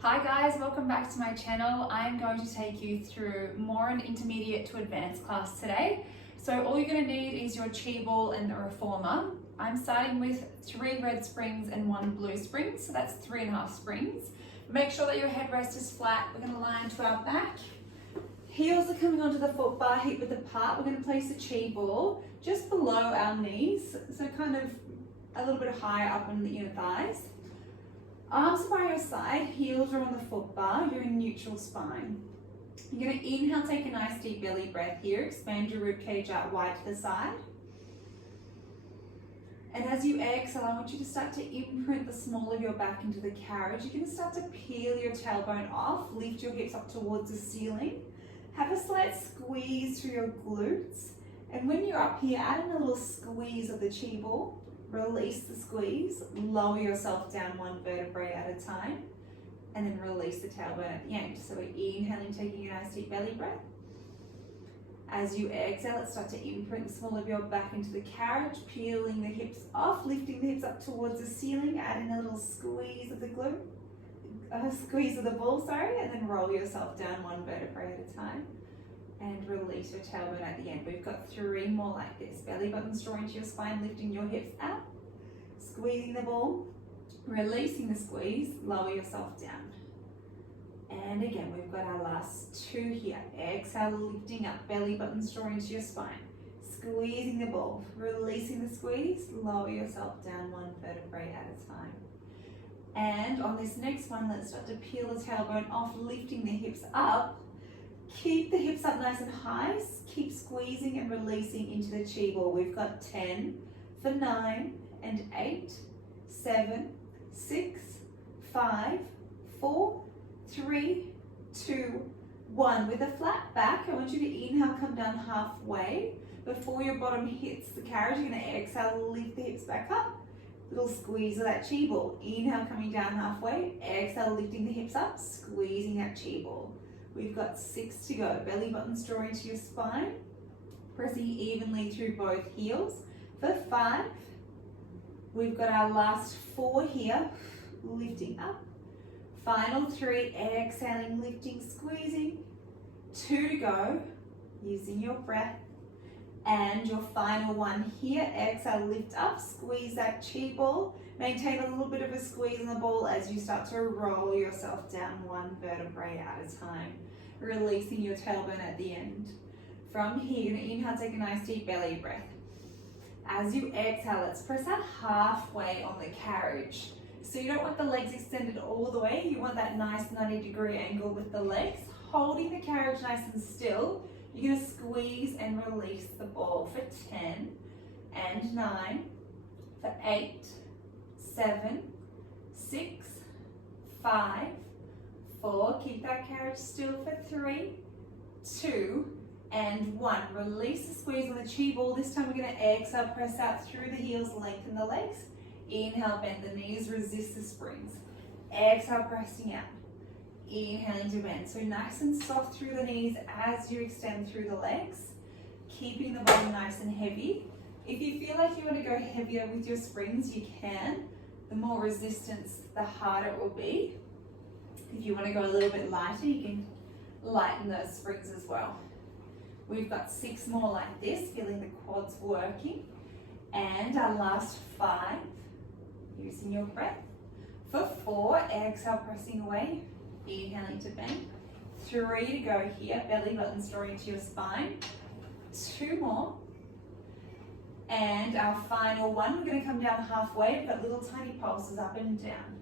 Hi guys, welcome back to my channel. I'm going to take you through more an intermediate to advanced class today. So all you're going to need is your chi ball and the reformer. I'm starting with 3 red springs and 1 blue spring, so that's 3.5 springs. Make sure that your headrest is flat. We're going to lie into our back. Heels are coming onto the foot bar, hip width apart. We're going to place the chi ball just below our knees, so kind of a little bit higher up on the inner thighs. Arms are by your side, heels are on the foot bar, you're in neutral spine. You're going to inhale, take a nice deep belly breath here, expand your rib cage out wide to the side. And as you exhale, I want you to start to imprint the small of your back into the carriage. You're going to start to peel your tailbone off, lift your hips up towards the ceiling. Have a slight squeeze through your glutes. And when you're up here, add in a little squeeze of the chi ball. Release the squeeze, lower yourself down 1 vertebrae at a time, and then release the tailbone at the end. So we're inhaling, taking a nice deep belly breath. As you exhale, let's start to imprint the small of your back into the carriage, peeling the hips off, lifting the hips up towards the ceiling, adding a little squeeze of the glute, squeeze of the ball, and then roll yourself down 1 vertebrae at a time. And release your tailbone at the end. We've got 3 more like this. Belly buttons draw into your spine, lifting your hips out, squeezing the ball, releasing the squeeze, lower yourself down. And again, we've got our last 2 here. Exhale, lifting up, belly buttons draw into your spine, squeezing the ball, releasing the squeeze, lower yourself down 1 vertebrae at a time. And on this next one, let's start to peel the tailbone off, lifting the hips up. Keep the hips up nice and high, keep squeezing and releasing into the chi ball. We've got 10 for 9 and 8, 7, 6, 5, 4, 3, 2, 1. With a flat back, I want you to inhale, come down halfway. Before your bottom hits the carriage, you're going to exhale, lift the hips back up. Little squeeze of that chi ball. Inhale, coming down halfway. Exhale, lifting the hips up, squeezing that chi ball. We've got 6 to go. Belly buttons draw into your spine, pressing evenly through both heels. For 5, we've got our last 4 here, lifting up. Final 3, exhaling, lifting, squeezing. 2 to go, using your breath. And your final 1 here, exhale, lift up, squeeze that chi ball. Maintain a little bit of a squeeze in the ball as you start to roll yourself down 1 vertebrae at a time, releasing your tailbone at the end. From here, you're going to inhale, take a nice deep belly breath. As you exhale, let's press out halfway on the carriage. So you don't want the legs extended all the way, you want that nice 90-degree angle with the legs. Holding the carriage nice and still, you're going to squeeze and release the ball for 10 and 9, for 8, 7, 6, 5, 4. Keep that carriage still for 3, 2, and 1. Release the squeeze on the chi ball. This time we're going to exhale, press out through the heels, lengthen the legs. Inhale, bend the knees, resist the springs. Exhale, pressing out. Inhaling to bend. So nice and soft through the knees as you extend through the legs. Keeping the bottom nice and heavy. If you feel like you want to go heavier with your springs, you can. The more resistance, the harder it will be. If you want to go a little bit lighter, you can lighten those springs as well. We've got 6 more like this, feeling the quads working. And our last 5, using your breath. For 4, exhale, pressing away. Inhaling to bend. 3 to go here, belly buttons draw into your spine. 2 more. And our final 1, we're going to come down halfway. We've got little tiny pulses up and down.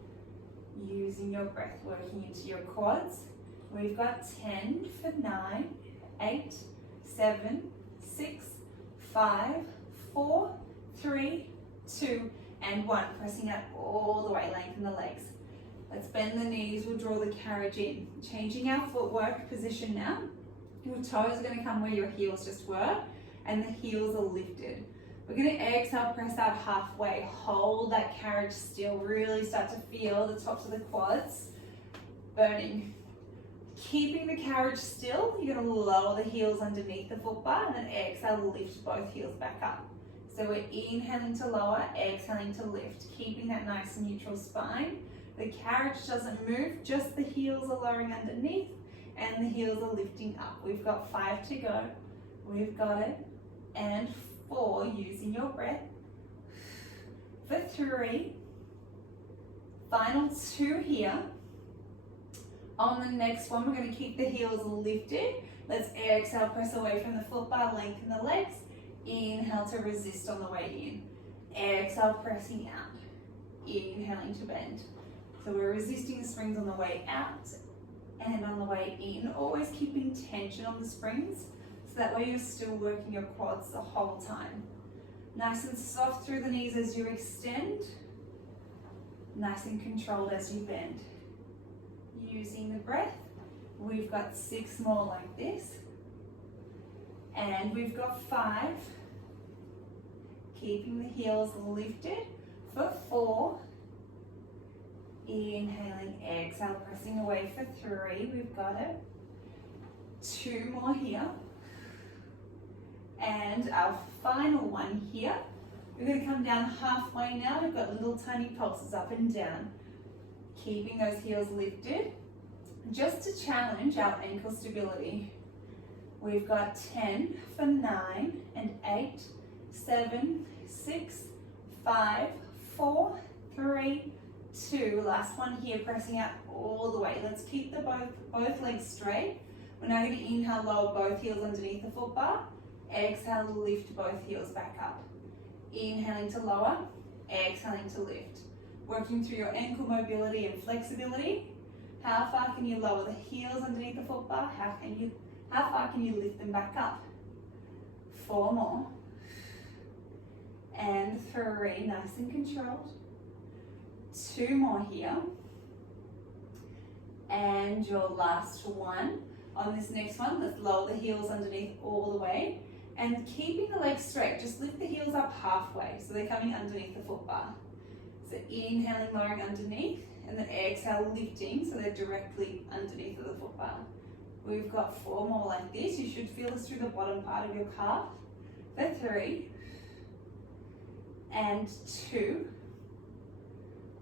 Using your breath, working into your quads. We've got 10 for 9, 8, 7, 6, 5, 4, 3, 2, and 1. Pressing out all the way, lengthen the legs. Let's bend the knees, we'll draw the carriage in. Changing our footwork position now. Your toes are going to come where your heels just were, and the heels are lifted. We're going to exhale, press out halfway, hold that carriage still, really start to feel the tops of the quads burning. Keeping the carriage still, you're going to lower the heels underneath the foot bar, and then exhale, lift both heels back up. So we're inhaling to lower, exhaling to lift, keeping that nice and neutral spine. The carriage doesn't move, just the heels are lowering underneath and the heels are lifting up. We've got 5 to go. We've got it. And 4, using your breath. For 3. Final 2 here. On the next one, we're going to keep the heels lifted. Let's exhale, press away from the foot bar, lengthen the legs. Inhale to resist on the way in. Exhale, pressing out. Inhaling to bend. So we're resisting the springs on the way out and on the way in, always keeping tension on the springs, so that way you're still working your quads the whole time. Nice and soft through the knees as you extend. Nice and controlled as you bend. Using the breath, we've got 6 more like this. And we've got 5. Keeping the heels lifted for 4. Inhaling, exhale, pressing away for 3. We've got it. 2 more here. And our final one here. We're going to come down halfway now. We've got little tiny pulses up and down. Keeping those heels lifted. Just to challenge our ankle stability. We've got 10 for 9 and 8, 7, 6, 5, 4, 3, 2. Last one here, pressing out all the way. Let's keep the both legs straight. We're now going to inhale, lower both heels underneath the foot bar. Exhale, lift both heels back up. Inhaling to lower, exhaling to lift. Working through your ankle mobility and flexibility. How far can you lower the heels underneath the foot bar? How far can you lift them back up? 4 more. And 3, nice and controlled. 2 more here. And your last one. On this next one, let's lower the heels underneath all the way. And keeping the legs straight, just lift the heels up halfway, so they're coming underneath the foot bar. So inhaling, lowering underneath, and then exhale, lifting, so they're directly underneath of the foot bar. We've got 4 more like this. You should feel this through the bottom part of your calf. For 3. And 2.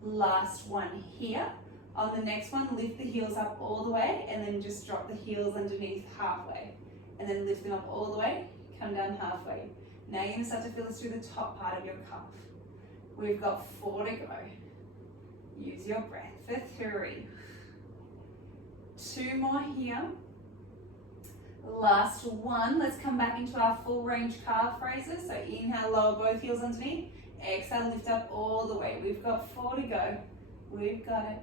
Last one here. On the next one, lift the heels up all the way, and then just drop the heels underneath halfway. And then lift them up all the way, come down halfway. Now you're going to start to feel this through the top part of your calf. We've got 4 to go. Use your breath for 3. 2 more here. Last one. Let's come back into our full range calf raises. So inhale, lower both heels underneath. Exhale, lift up all the way. We've got 4 to go. We've got it.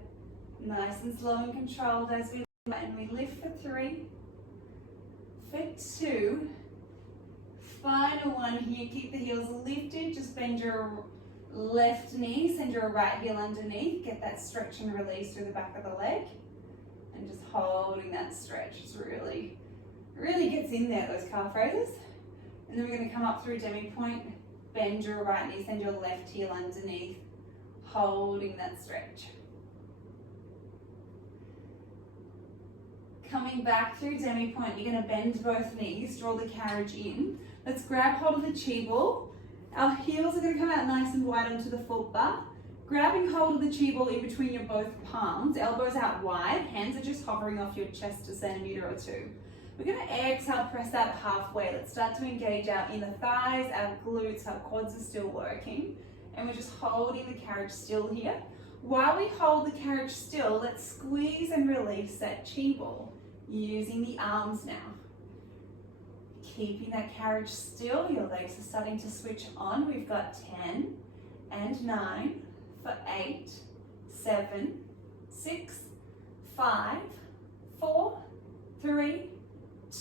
Nice and slow and controlled as we lift for 3. For 2. Final one here. Keep the heels lifted. Just bend your left knee, send your right heel underneath. Get that stretch and release through the back of the leg. And just holding that stretch. It's really gets in there, those calf raises. And then we're going to come up through demi-point. Bend your right knee, send your left heel underneath. Holding that stretch. Coming back through demi-point, you're going to bend both knees, draw the carriage in. Let's grab hold of the chi ball. Our heels are going to come out nice and wide onto the foot bar. Grabbing hold of the chi ball in between your both palms, elbows out wide, hands are just hovering off your chest a centimetre or 2. We're going to exhale, press out halfway. Let's start to engage our inner thighs, our glutes, our quads are still working. And we're just holding the carriage still here. While we hold the carriage still, let's squeeze and release that chi ball using the arms now. Keeping that carriage still, your legs are starting to switch on. We've got 10 and 9 for 8, 7, 6, 5, 4, 3,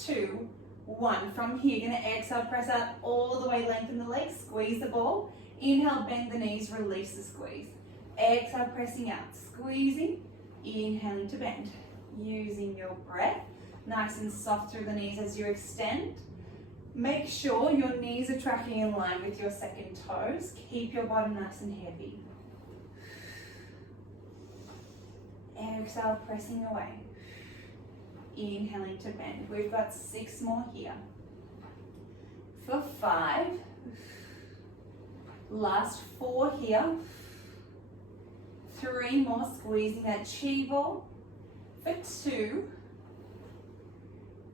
2, 1. From here, you're going to exhale, press out all the way, lengthen the legs, squeeze the ball. Inhale, bend the knees, release the squeeze. Exhale, pressing out, squeezing, inhaling to bend. Using your breath, nice and soft through the knees as you extend. Make sure your knees are tracking in line with your second toes. Keep your bottom nice and heavy. Exhale, pressing away. Inhaling to bend. We've got 6 more here. For 5. Last 4 here. 3 more, squeezing that chi ball for 2.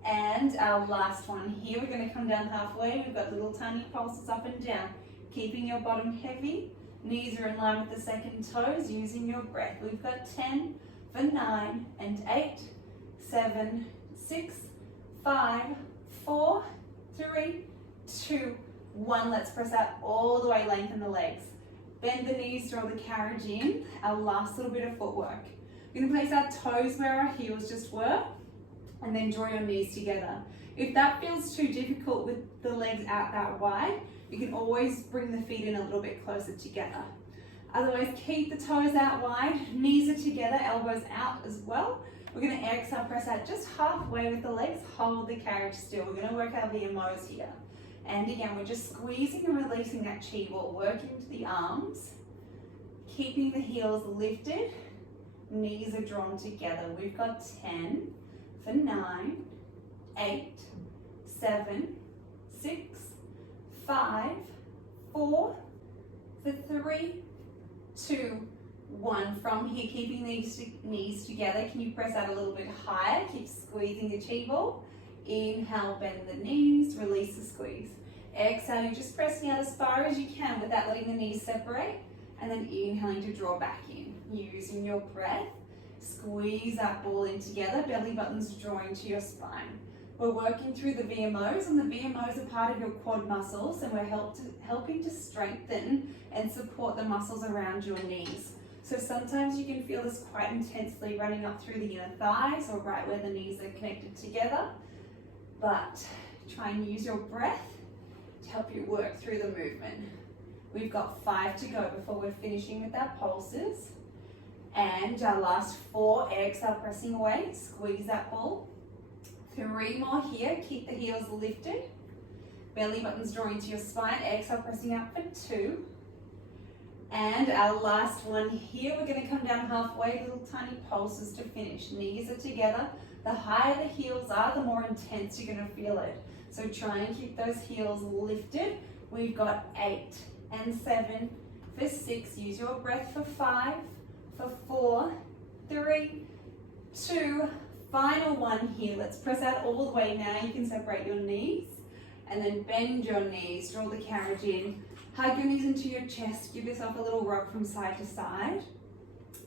And our last one here, we're going to come down halfway. We've got little tiny pulses up and down, keeping your bottom heavy. Knees are in line with the second toes, using your breath. We've got 10 for 9 and 8, 7, 6, 5, 4, 3, 2, 1. Let's press out all the way, lengthen the legs. Bend the knees, draw the carriage in. Our last little bit of footwork. We're going to place our toes where our heels just were, and then draw your knees together. If that feels too difficult with the legs out that wide, you can always bring the feet in a little bit closer together. Otherwise, keep the toes out wide, knees are together, elbows out as well. We're going to exhale, press out just halfway with the legs, hold the carriage still. We're going to work our VMOs here. And again, we're just squeezing and releasing that chi ball, working to the arms, keeping the heels lifted, knees are drawn together. We've got 10 for 9, 8, 7, 6, 5, 4, for 3, 2, 1. From here, keeping these knees together, can you press out a little bit higher? Keep squeezing the chi ball. Inhale, bend the knees, release the squeeze. Exhale, you're just pressing out as far as you can without letting the knees separate. And then inhaling to draw back in. Using your breath, squeeze that ball in together, belly buttons drawing to your spine. We're working through the VMOs, and the VMOs are part of your quad muscles, and we're helping to strengthen and support the muscles around your knees. So sometimes you can feel this quite intensely running up through the inner thighs or right where the knees are connected together. But try and use your breath to help you work through the movement. We've got 5 to go before we're finishing with our pulses. And our last 4, exhale, pressing away, squeeze that ball. 3 more here, keep the heels lifted. Belly buttons drawing to your spine, exhale, pressing out for 2. And our last one here, we're going to come down halfway, little tiny pulses to finish. Knees are together. The higher the heels are, the more intense you're going to feel it. So try and keep those heels lifted. We've got 8 and 7 for 6. Use your breath for 5, for 4, 3, 2, final one here. Let's press out all the way now. You can separate your knees and then bend your knees, draw the carriage in. Hug your knees into your chest, give yourself a little rock from side to side.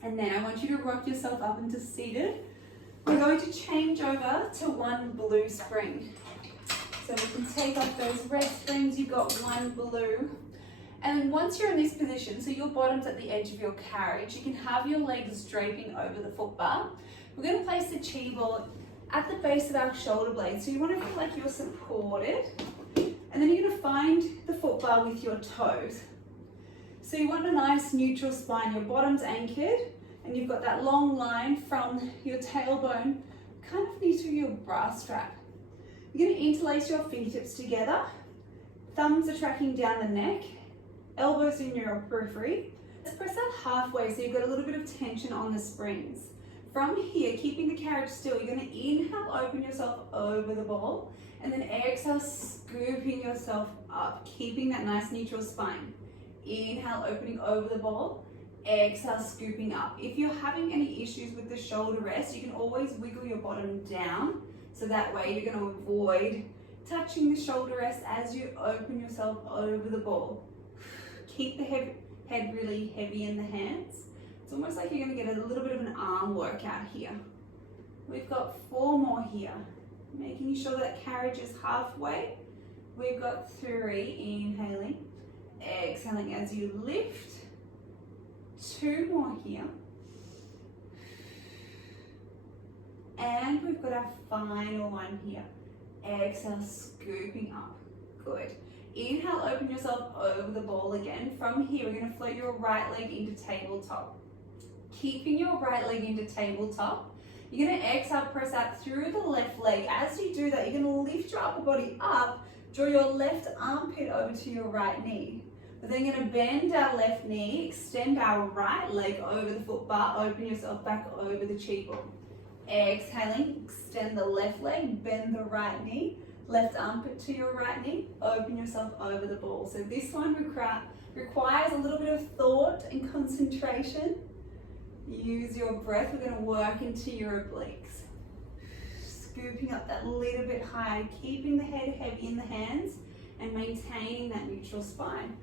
And then I want you to rock yourself up into seated. We're going to change over to one blue spring. So we can take off those red springs, you've got one blue. And then once you're in this position, so your bottom's at the edge of your carriage, you can have your legs draping over the foot bar. We're going to place the chi ball at the base of our shoulder blades. So you want to feel like you're supported. And then you're going to find the foot bar with your toes. So you want a nice neutral spine. Your bottom's anchored and you've got that long line from your tailbone kind of near to your bra strap. You're going to interlace your fingertips together. Thumbs are tracking down the neck. Elbows in your periphery. Let's press out halfway so you've got a little bit of tension on the springs. From here, keeping the carriage still, you're going to inhale, open yourself over the ball, and then exhale, scooping yourself up, keeping that nice neutral spine. Inhale, opening over the ball, exhale, scooping up. If you're having any issues with the shoulder rest, you can always wiggle your bottom down, so that way you're going to avoid touching the shoulder rest as you open yourself over the ball. Keep the head really heavy in the hands. It's almost like you're going to get a little bit of an arm workout here. We've got 4 more here. Making sure that carriage is halfway. We've got 3, inhaling, exhaling as you lift. 2 more here. And we've got our final one here. Exhale, scooping up. Good. Inhale, open yourself over the ball again. From here, we're going to float your right leg into tabletop. Keeping your right leg into tabletop, you're going to exhale, press out through the left leg. As you do that, you're going to lift your upper body up, draw your left armpit over to your right knee. We're then going to bend our left knee, extend our right leg over the foot bar, open yourself back over the chi ball. Exhaling, extend the left leg, bend the right knee, left armpit to your right knee, open yourself over the ball. So this one requires a little bit of thought and concentration. Use your breath. We're going to work into your obliques. Scooping up that little bit higher, keeping the head heavy in the hands and maintaining that neutral spine.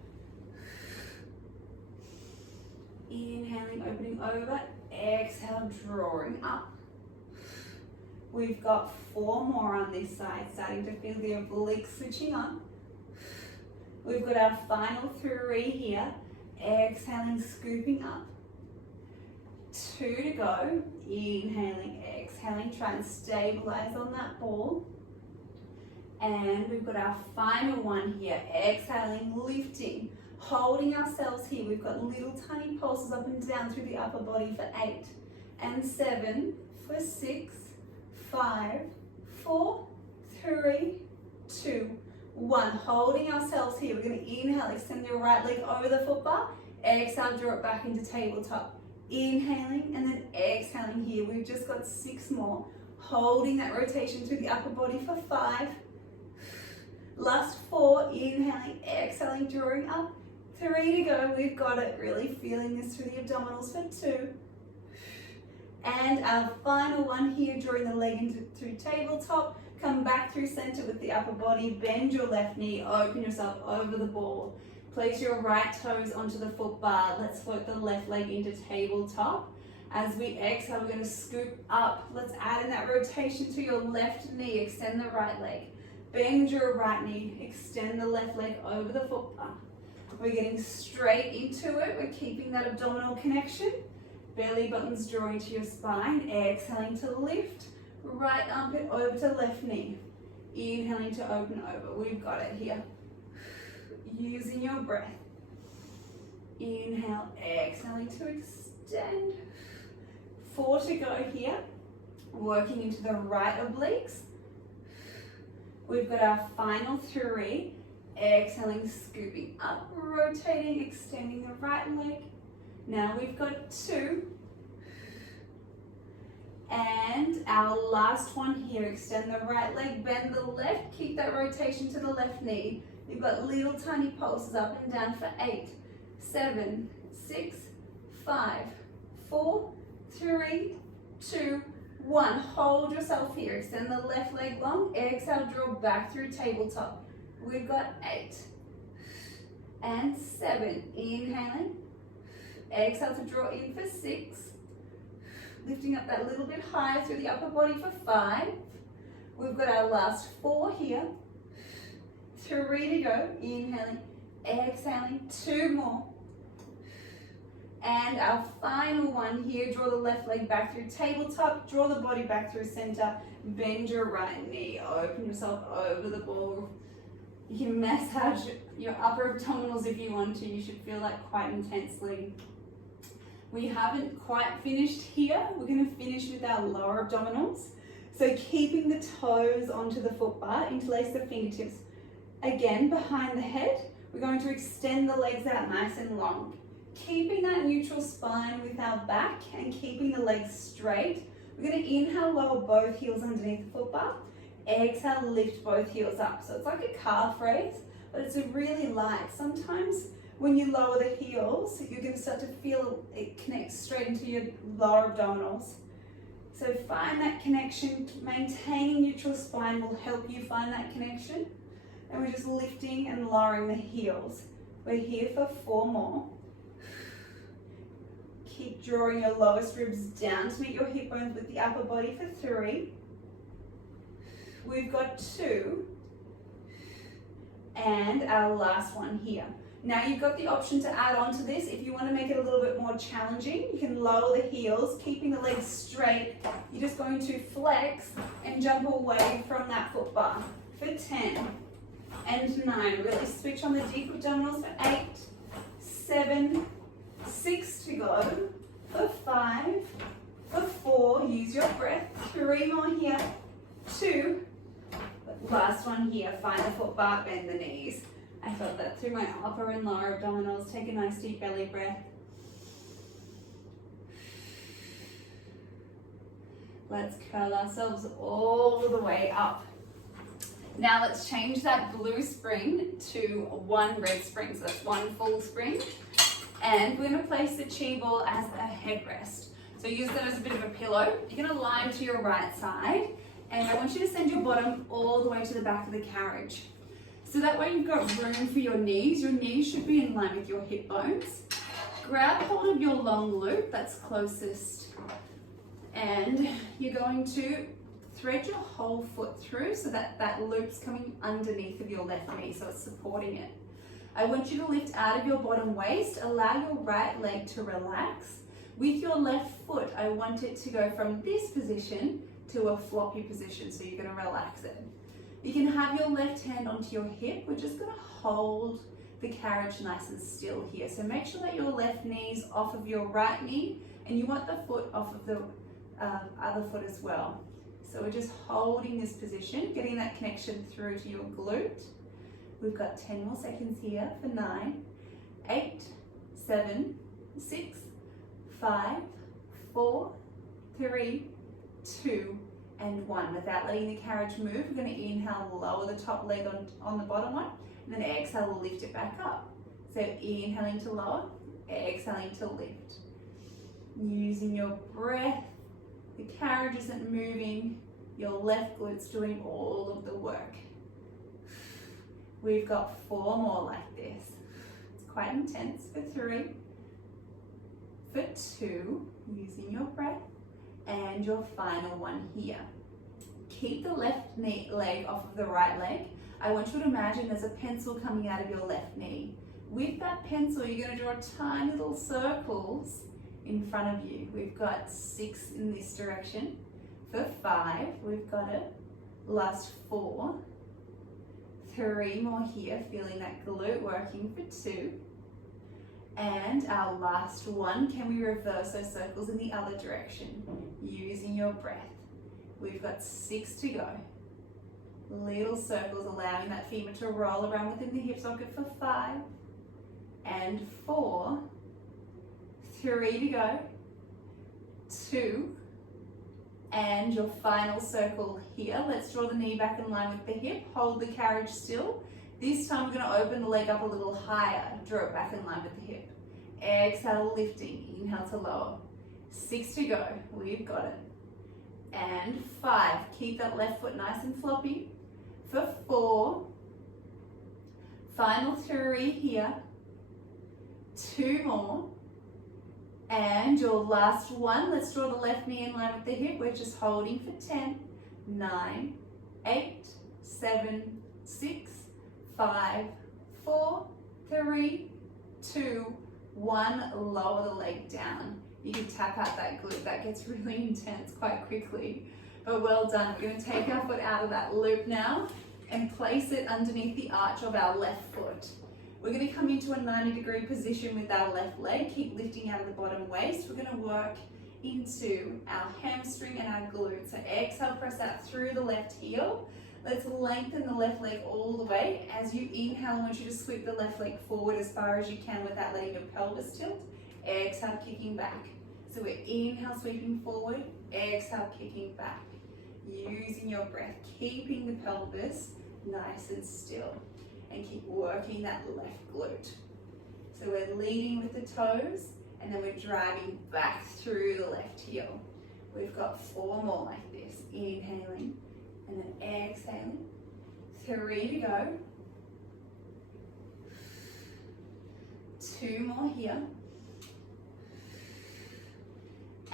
Inhaling, opening over. Exhale, drawing up. We've got 4 more on this side, starting to feel the obliques switching on. We've got our final 3 here. Exhaling, scooping up. 2 to go. Inhaling, exhaling, try and stabilize on that ball. And we've got our final one here. Exhaling, lifting, holding ourselves here. We've got little tiny pulses up and down through the upper body for 8 and 7, for 6, 5, 4, 3, 2, 1. Holding ourselves here. We're going to inhale, extend your right leg over the foot bar. Exhale, draw it back into tabletop. Inhaling and then exhaling here. We've just got 6 more. Holding that rotation through the upper body for 5. Last 4. Inhaling, exhaling, drawing up. 3 to go. We've got it. Really feeling this through the abdominals for 2. And our final one here, drawing the leg into through tabletop. Come back through center with the upper body. Bend your left knee. Open yourself over the ball. Place your right toes onto the foot bar. Let's float the left leg into tabletop. As we exhale, we're going to scoop up. Let's add in that rotation to your left knee. Extend the right leg. Bend your right knee. Extend the left leg over the foot bar. We're getting straight into it. We're keeping that abdominal connection. Belly buttons drawing to your spine. Exhaling to lift. Right armpit over to left knee. Inhaling to open over. We've got it here. Using your breath. Inhale, exhaling to extend. 4 to go here. Working into the right obliques. We've got our final 3. Exhaling, scooping up, rotating, extending the right leg. Now we've got 2. And our last one here. Extend the right leg, bend the left, keep that rotation to the left knee. You've got little tiny pulses up and down for 8, 7, 6, 5, 4, 3, 2, 1. Hold yourself here. Extend the left leg long. Exhale, draw back through tabletop. We've got 8 and 7. Inhaling. Exhale to draw in for 6. Lifting up that little bit higher through the upper body for 5. We've got our last 4 here. 3 to go. Inhaling, exhaling, 2 more. And our final one here, draw the left leg back through tabletop, draw the body back through center, bend your right knee, open yourself over the ball. You can massage your upper abdominals if you want to. You should feel that quite intensely. We haven't quite finished here. We're going to finish with our lower abdominals. So keeping the toes onto the foot bar, interlace the fingertips. Again, behind the head, we're going to extend the legs out nice and long. Keeping that neutral spine with our back and keeping the legs straight. We're going to inhale, lower both heels underneath the foot bar. Exhale, lift both heels up. So it's like a calf raise, but it's a really light. Sometimes when you lower the heels, you're going to start to feel it connect straight into your lower abdominals. So find that connection. Maintaining neutral spine will help you find that connection. And we're just lifting and lowering the heels. We're here for 4 more. Keep drawing your lowest ribs down to meet your hip bones with the upper body for 3. We've got 2. And our last one here. Now you've got the option to add on to this. If you want to make it a little bit more challenging, you can lower the heels, keeping the legs straight. You're just going to flex and jump away from that foot bar for 10 and 9. Really switch on the deep abdominals for 8, 7, 6 to go, for 5, for 4, use your breath, 3 more here, 2, last one here, find the foot bar, bend the knees. I felt that through my upper and lower abdominals. Take a nice deep belly breath. Let's curl ourselves all the way up. Now let's change that blue spring to 1 red spring. So that's 1 full spring. And we're going to place the chi ball as a headrest. So use that as a bit of a pillow. You're gonna lie to your right side, and I want you to send your bottom all the way to the back of the carriage. So that way you've got room for your knees. Your knees should be in line with your hip bones. Grab hold of your long loop that's closest, and you're going to thread your whole foot through so that that loop's coming underneath of your left knee, so it's supporting it. I want you to lift out of your bottom waist, allow your right leg to relax. With your left foot, I want it to go from this position to a floppy position, so you're going to relax it. You can have your left hand onto your hip. We're just going to hold the carriage nice and still here. So make sure that your left knee's off of your right knee, and you want the foot off of the other foot as well. So we're just holding this position, getting that connection through to your glute. We've got 10 more seconds here for 9, 8, 7, 6, 5, 4, 3, 2, and 1. Without letting the carriage move, we're going to inhale, lower the top leg on the bottom one, and then exhale, we'll lift it back up. So inhaling to lower, exhaling to lift. Using your breath, the carriage isn't moving, your left glute's doing all of the work. We've got 4 more like this. It's quite intense. For 3, for 2, using your breath, and your final one here. Keep the left leg off of the right leg. I want you to imagine there's a pencil coming out of your left knee. With that pencil, you're going to draw tiny little circles in front of you. We've got 6 in this direction. For 5, we've got it. Last 4. 3 more here, feeling that glute working for 2. And our last one, can we reverse those circles in the other direction using your breath? We've got 6 to go. Little circles, allowing that femur to roll around within the hip socket for 5 and 4, 3 to go, 2, and your final circle here. Let's draw the knee back in line with the hip, hold the carriage still. This time we're going to open the leg up a little higher, draw it back in line with the hip. Exhale, lifting, inhale to lower. 6 to go, we've got it. And 5, keep that left foot nice and floppy. For 4, final 3 here, 2 more, and your last one. Let's draw the left knee in line with the hip. We're just holding for 10, 9, 8, 7, 6, 5, 4, 3, 2, 1. Lower the leg down. You can tap out that glute. That gets really intense quite quickly, but well done. We're going to take our foot out of that loop now and place it underneath the arch of our left foot. We're going to come into a 90-degree position with our left leg. Keep lifting out of the bottom waist. We're going to work into our hamstring and our glute. So exhale, press out through the left heel. Let's lengthen the left leg all the way. As you inhale, I want you to sweep the left leg forward as far as you can without letting your pelvis tilt. Exhale, kicking back. So we're inhale, sweeping forward, exhale, kicking back. Using your breath, keeping the pelvis nice and still, and keep working that left glute. So we're leading with the toes, and then we're driving back through the left heel. We've got 4 more like this. Inhaling, and then exhaling. 3 to go. 2 more here.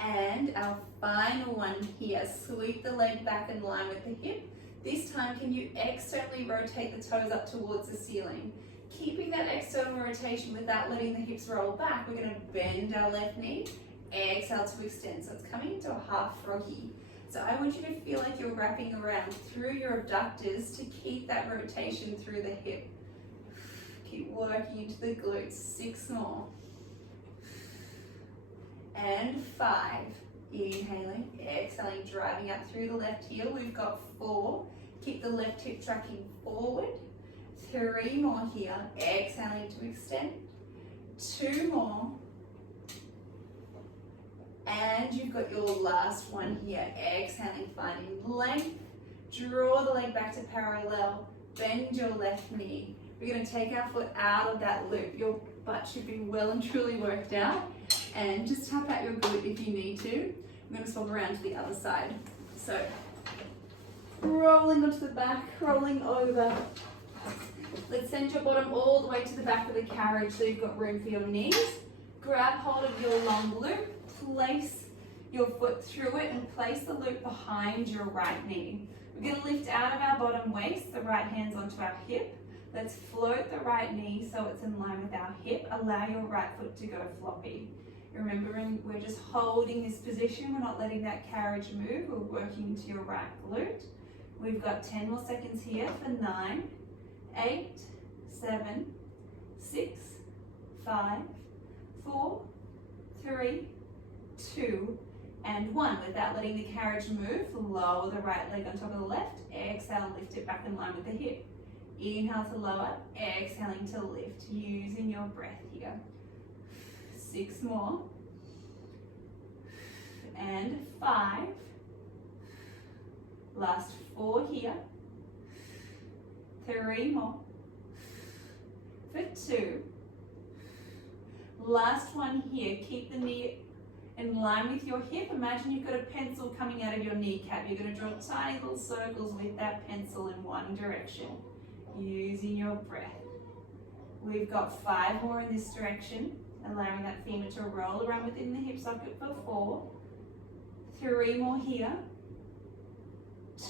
And our final one here, sweep the leg back in line with the hip. This time, can you externally rotate the toes up towards the ceiling? Keeping that external rotation without letting the hips roll back, we're going to bend our left knee, exhale to extend. So it's coming into a half froggy. So I want you to feel like you're wrapping around through your abductors to keep that rotation through the hip. Keep working into the glutes. 6 more. And 5. Inhaling, exhaling, driving up through the left heel. We've got 4. Keep the left hip tracking forward. 3 more here. Exhaling to extend. 2 more. And you've got your last one here. Exhaling, finding length. Draw the leg back to parallel. Bend your left knee. We're going to take our foot out of that loop. Your butt should be well and truly worked out. And just tap out your glute if you need to. I'm going to swap around to the other side. So, rolling onto the back, rolling over. Let's send your bottom all the way to the back of the carriage so you've got room for your knees. Grab hold of your long loop, place your foot through it and place the loop behind your right knee. We're going to lift out of our bottom waist, the right hand's onto our hip. Let's float the right knee so it's in line with our hip. Allow your right foot to go floppy. Remembering we're just holding this position, we're not letting that carriage move, we're working into your right glute. We've got 10 more seconds here for 9, 8, 7, 6, 5, 4, 3, 2, and 1. Without letting the carriage move, lower the right leg on top of the left. Exhale, lift it back in line with the hip. Inhale to lower, exhaling to lift, using your breath here. 6 more. And 5. Last 4 here. 3 more. For 2. Last one here. Keep the knee in line with your hip. Imagine you've got a pencil coming out of your kneecap. You're going to draw tiny little circles with that pencil in one direction, using your breath. We've got 5 more in this direction, allowing that femur to roll around within the hip socket for 4. 3 more here.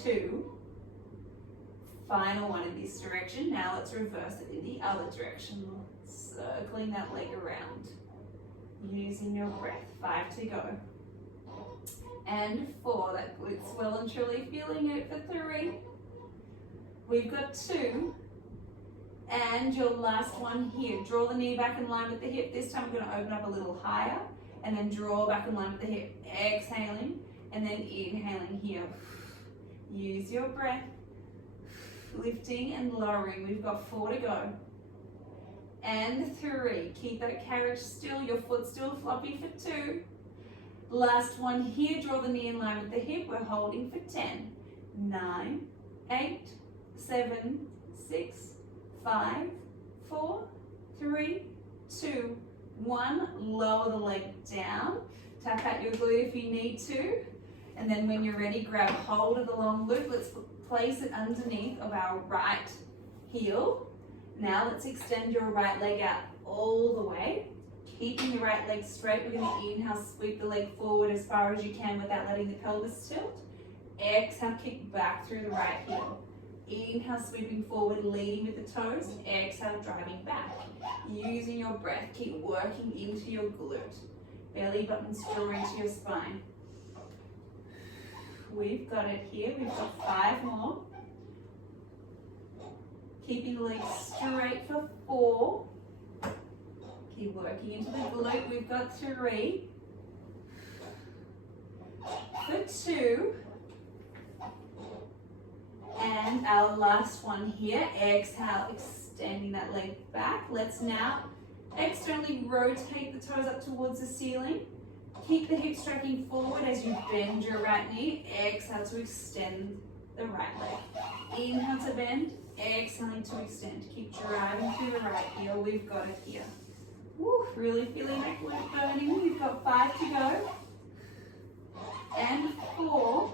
2. Final one in this direction. Now let's reverse it in the other direction, circling that leg around, using your breath. 5 to go. And 4, that glute's well and truly feeling it for 3. We've got 2. And your last one here. Draw the knee back in line with the hip. This time we're going to open up a little higher and then draw back in line with the hip. Exhaling and then inhaling here. Use your breath. Lifting and lowering. We've got 4 to go. And 3. Keep that carriage still. Your foot still floppy for 2. Last one here. Draw the knee in line with the hip. We're holding for 10. 9, 8, 7, 6, 5, 4, 3, 2, 1. Lower the leg down. Tap out your glute if you need to. And then when you're ready, grab hold of the long loop. Let's place it underneath of our right heel. Now let's extend your right leg out all the way. Keeping your right leg straight, we're going to inhale, sweep the leg forward as far as you can without letting the pelvis tilt. Exhale, kick back through the right heel. Inhale, sweeping forward, leading with the toes. Exhale, driving back. Using your breath, keep working into your glute. Belly buttons draw into your spine. We've got it here. We've got 5 more. Keeping the legs straight for 4. Keep working into the glute. We've got 3. For 2. And our last one here. Exhale, extending that leg back. Let's now externally rotate the toes up towards the ceiling. Keep the hips striking forward as you bend your right knee. Exhale to extend the right leg. Inhale to bend. Exhaling to extend. Keep driving through the right heel. We've got it here. Woo, really feeling that glute burning. We've got 5 to go. And 4.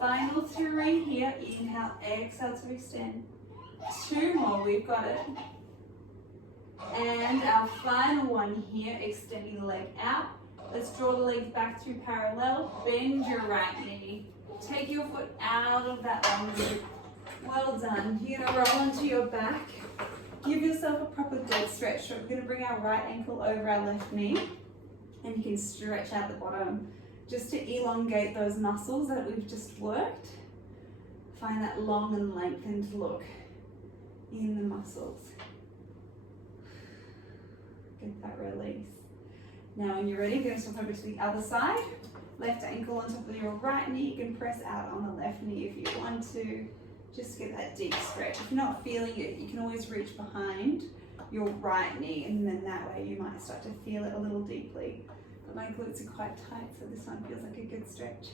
Final 3 here. Inhale, exhale to extend. 2 more. We've got it. And our final one here, extending the leg out. Let's draw the legs back through parallel. Bend your right knee. Take your foot out of that long loop. Well done. You're going to roll onto your back. Give yourself a proper dead stretch. So we're going to bring our right ankle over our left knee. And you can stretch out the bottom just to elongate those muscles that we've just worked. Find that long and lengthened look in the muscles. Get that release. Now when you're ready, you're going to swap over to the other side. Left ankle on top of your right knee. You can press out on the left knee if you want to. Just get that deep stretch. If you're not feeling it, you can always reach behind your right knee, and then that way you might start to feel it a little deeply. But my glutes are quite tight, so this one feels like a good stretch.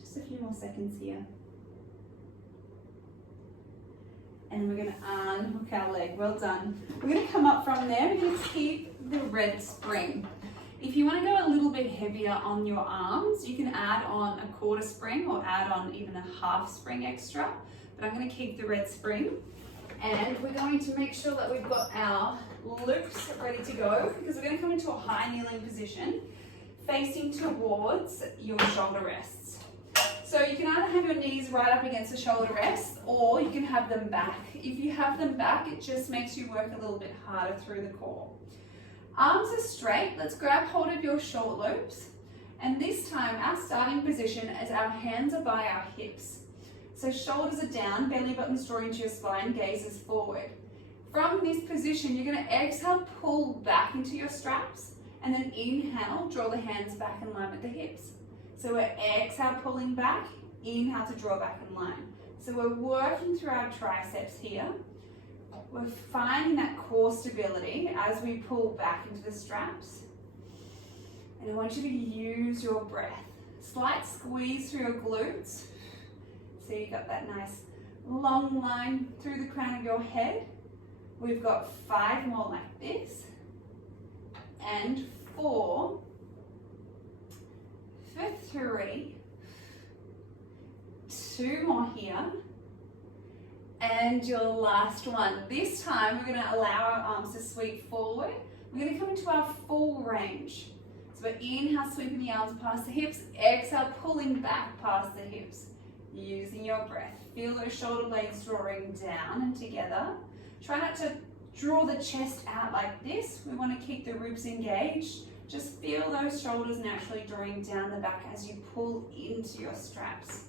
Just a few more seconds here. And we're gonna unhook our leg, well done. We're gonna come up from there, we're gonna keep the red spring. If you wanna go a little bit heavier on your arms, you can add on a quarter spring or add on even a half spring extra, but I'm gonna keep the red spring. And we're going to make sure that we've got our loops ready to go, because we're gonna come into a high kneeling position, facing towards your shoulder rests. So you can either have your knees right up against the shoulder rests, or you can have them back. If you have them back, it just makes you work a little bit harder through the core. Arms are straight. Let's grab hold of your short loops. And this time, our starting position is our hands are by our hips. So shoulders are down, belly buttons draw into your spine, gaze is forward. From this position, you're going to exhale, pull back into your straps, and then inhale, draw the hands back in line with the hips. So we're exhale, pulling back, inhale to draw back in line. So we're working through our triceps here. We're finding that core stability as we pull back into the straps. And I want you to use your breath. Slight squeeze through your glutes. So you got that nice long line through the crown of your head. We've got 5 more like this. And 4. For 3. 2 more here. And your last one. This time we're going to allow our arms to sweep forward. We're going to come into our full range. So we're inhale, sweeping the arms past the hips. Exhale, pulling back past the hips. Using your breath. Feel those shoulder blades drawing down and together. Try not to draw the chest out like this. We want to keep the ribs engaged. Just feel those shoulders naturally drawing down the back as you pull into your straps.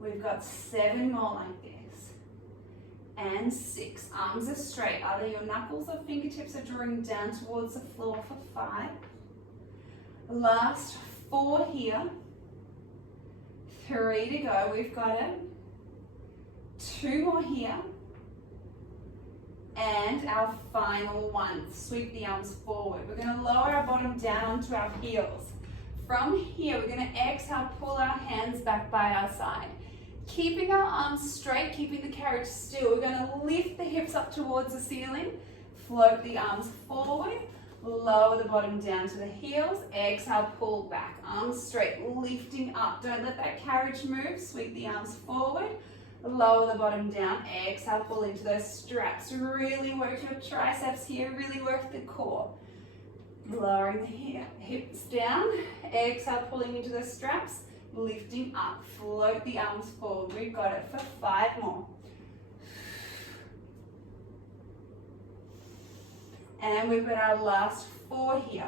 We've got 7 more like this. And 6. Arms are straight. Either your knuckles or fingertips are drawing down towards the floor for 5. Last 4 here. 3 to go. We've got it. 2 more here. And our final one. Sweep the arms forward. We're going to lower our bottom down onto our heels. From here, we're going to exhale, pull our hands back by our side. Keeping our arms straight, keeping the carriage still. We're going to lift the hips up towards the ceiling. Float the arms forward. Lower the bottom down to the heels. Exhale, pull back. Arms straight, lifting up. Don't let that carriage move. Sweep the arms forward. Lower the bottom down. Exhale, pull into those straps. Really work your triceps here. Really work the core. Lowering the hips down. Exhale, pulling into the straps. Lifting up. Float the arms forward. We've got it for 5 more. And we've got our last 4 here.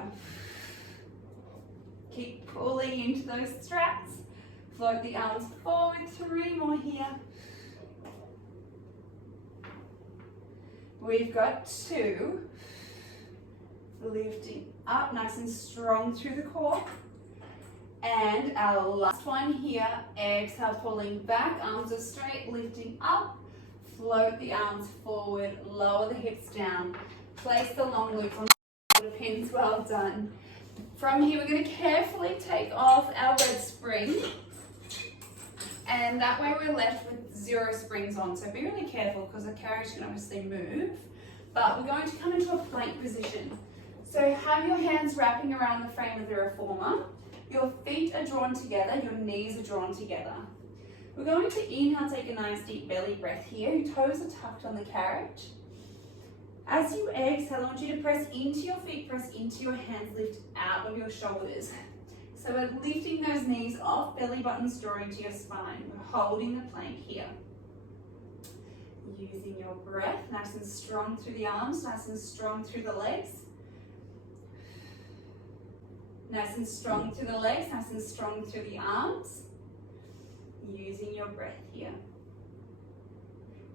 Keep pulling into those straps. Float the arms forward. 3 more here. We've got 2. Lifting up nice and strong through the core. And our last one here. Exhale, pulling back. Arms are straight. Lifting up. Float the arms forward. Lower the hips down. Place the long loops on the pins. Well done. From here, we're going to carefully take off our red spring. And that way we're left with 0 springs on. So be really careful because the carriage can obviously move. But we're going to come into a plank position. So have your hands wrapping around the frame of the reformer. Your feet are drawn together. Your knees are drawn together. We're going to inhale, take a nice deep belly breath here. Your toes are tucked on the carriage. As you exhale, I want you to press into your feet, press into your hands, lift out of your shoulders. So we're lifting those knees off, belly buttons drawing to your spine. We're holding the plank here. Using your breath, nice and strong through the arms, nice and strong through the legs. Nice and strong through the legs, nice and strong through the arms. Using your breath here.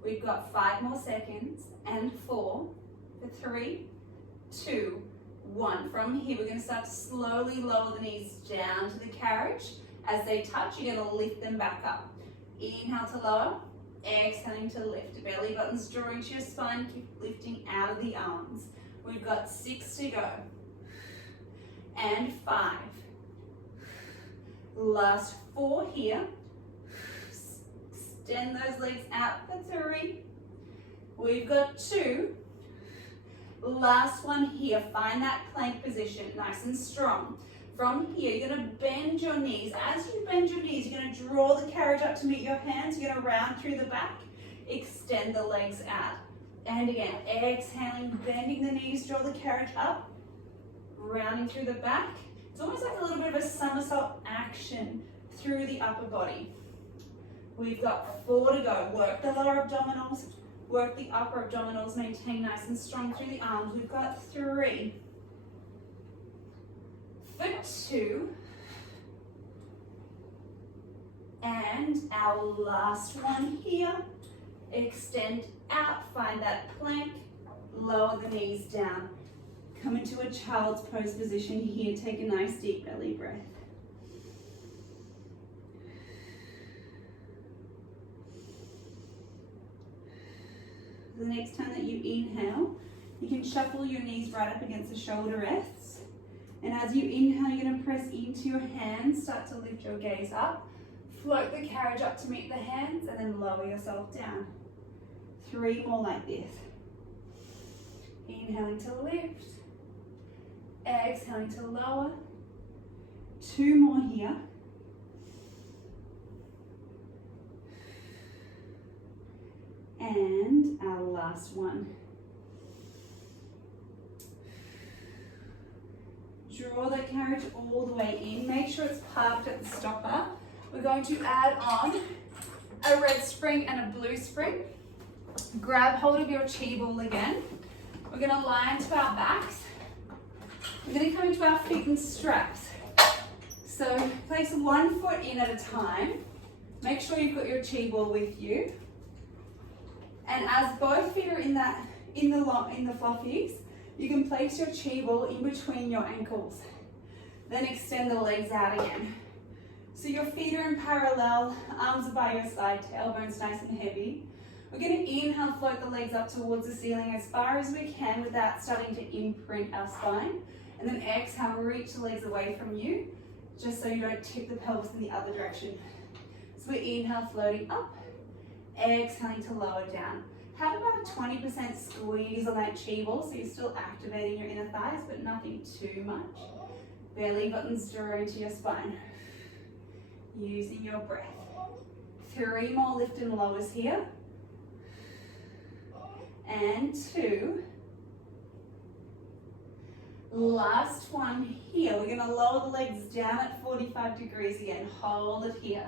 We've got 5 more seconds, and 4, 3, 2, 1. From here, we're going to start to slowly lower the knees down to the carriage. As they touch, you're going to lift them back up. Inhale to lower, exhaling to lift. Belly buttons drawing to your spine, keep lifting out of the arms. We've got 6 to go. And 5. Last 4 here. Extend those legs out for 3, We've got 2. Last one here. Find that plank position, nice and strong. From here, you're going to bend your knees. As you bend your knees, you're going to draw the carriage up to meet your hands. You're going to round through the back, extend the legs out. And again, exhaling, bending the knees, draw the carriage up, rounding through the back. It's almost like a little bit of a somersault action through the upper body. We've got 4 to go. Work the lower abdominals, work the upper abdominals, maintain nice and strong through the arms. We've got 3. For 2. And our last one here. Extend out, find that plank, lower the knees down. Come into a child's pose position here. Take a nice deep belly breath. The next time that you inhale, you can shuffle your knees right up against the shoulder rests. And as you inhale, you're going to press into your hands, start to lift your gaze up. Float the carriage up to meet the hands and then lower yourself down. 3 more like this. Inhaling to lift. Exhaling to lower. 2 more here. And our last one. Draw the carriage all the way in. Make sure it's parked at the stopper. We're going to add on a red spring and a blue spring. Grab hold of your chi ball again. We're going to lie into our backs. We're going to come into our feet and straps. So place 1 foot in at a time. Make sure you've got your chi ball with you. And as both feet are in the fluffies, you can place your chi ball in between your ankles. Then extend the legs out again. So your feet are in parallel, arms are by your side, tailbone's nice and heavy. We're going to inhale, float the legs up towards the ceiling as far as we can without starting to imprint our spine. And then exhale, reach the legs away from you, just so you don't tip the pelvis in the other direction. So we inhale, floating up, exhaling to lower down. Have about a 20% squeeze on that chi ball, so you're still activating your inner thighs, but nothing too much. Belly buttons draw into your spine. Using your breath. 3 more lift and lowers here. And 2. Last one here. We're going to lower the legs down at 45 degrees again. Hold it here.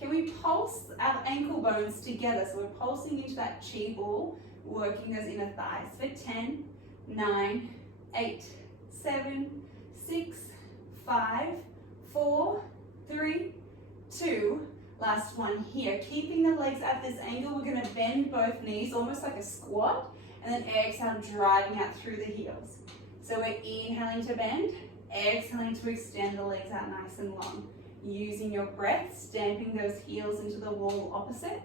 Can we pulse our ankle bones together? So we're pulsing into that chi ball, working those inner thighs. For 10, 9, 8, 7, 6, 5, 4, 3, 2. Last one here. Keeping the legs at this angle, we're going to bend both knees, almost like a squat, and then exhale, driving out through the heels. So we're inhaling to bend, exhaling to extend the legs out nice and long. Using your breath, stamping those heels into the wall opposite.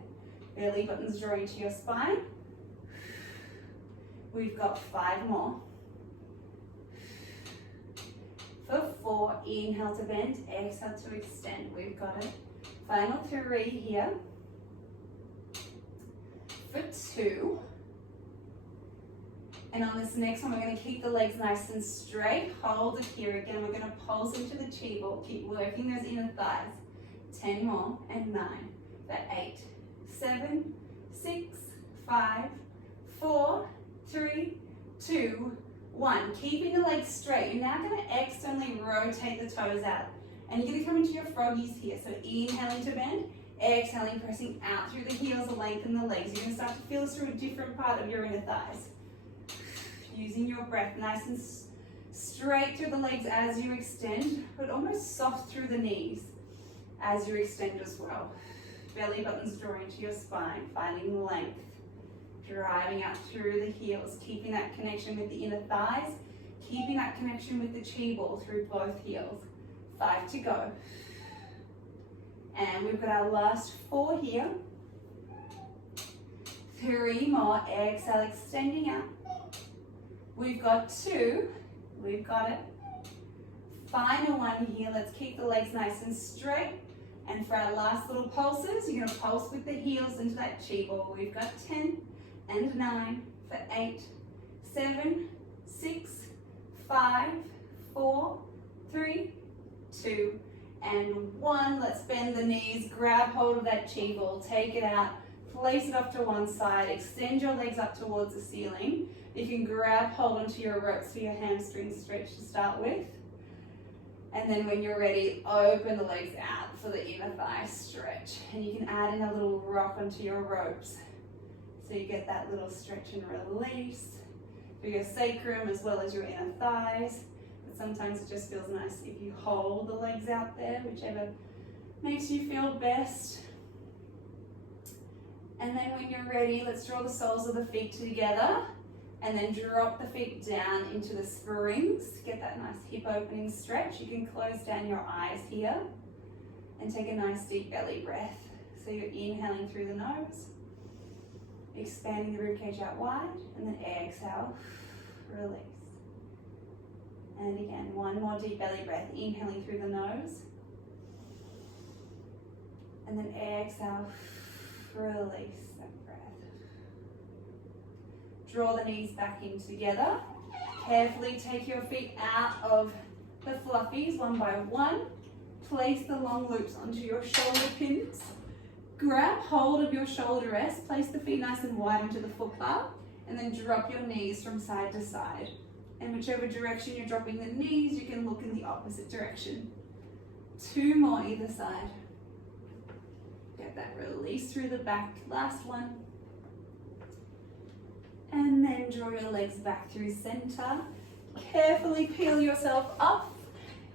Belly buttons draw into your spine. We've got 5 more. For 4, inhale to bend, exhale to extend. We've got it. Final 3 here. For 2. And on this next one, we're going to keep the legs nice and straight. Hold it here again. We're going to pulse into the chi ball. Keep working those inner thighs. 10 more and 9. For 8, 7, 6, 5, 4, 3, 2, 1. Keeping the legs straight. You're now going to externally rotate the toes out. And you're going to come into your froggies here. So inhaling to bend, exhaling, pressing out through the heels to lengthen the legs. You're going to start to feel this through a different part of your inner thighs. Using your breath nice and straight through the legs as you extend, but almost soft through the knees as you extend as well. Belly buttons draw into your spine, finding length. Driving out through the heels, keeping that connection with the inner thighs, keeping that connection with the chi ball through both heels. 5 to go. And we've got our last 4 here. 3 more. Exhale, extending out. We've got 2. We've got it. Final one here. Let's keep the legs nice and straight. And for our last little pulses, you're going to pulse with the heels into that chi ball. We've got 10, and 9, for 8, 7, 6, 5, 4, 3, 2, and 1. Let's bend the knees, grab hold of that chi ball, take it out, place it off to one side, extend your legs up towards the ceiling. You can grab hold onto your ropes for your hamstring stretch to start with. And then when you're ready, open the legs out for the inner thigh stretch. And you can add in a little rock onto your ropes. So you get that little stretch and release for your sacrum as well as your inner thighs. But sometimes it just feels nice if you hold the legs out there, whichever makes you feel best. And then when you're ready, let's draw the soles of the feet together and then drop the feet down into the springs. Get that nice hip opening stretch. You can close down your eyes here and take a nice deep belly breath. So you're inhaling through the nose, expanding the ribcage out wide, and then exhale, release. And again, one more deep belly breath, inhaling through the nose, and then exhale, release that breath. Draw the knees back in together. Carefully take your feet out of the fluffies one by one. Place the long loops onto your shoulder pins. Grab hold of your shoulder rest. Place the feet nice and wide into the foot bar. And then drop your knees from side to side. And whichever direction you're dropping the knees, you can look in the opposite direction. 2 more either side. Get that release through the back. Last one. And then draw your legs back through center. Carefully peel yourself up.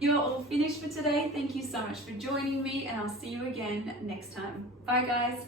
You're all finished for today. Thank you so much for joining me, and I'll see you again next time. Bye guys.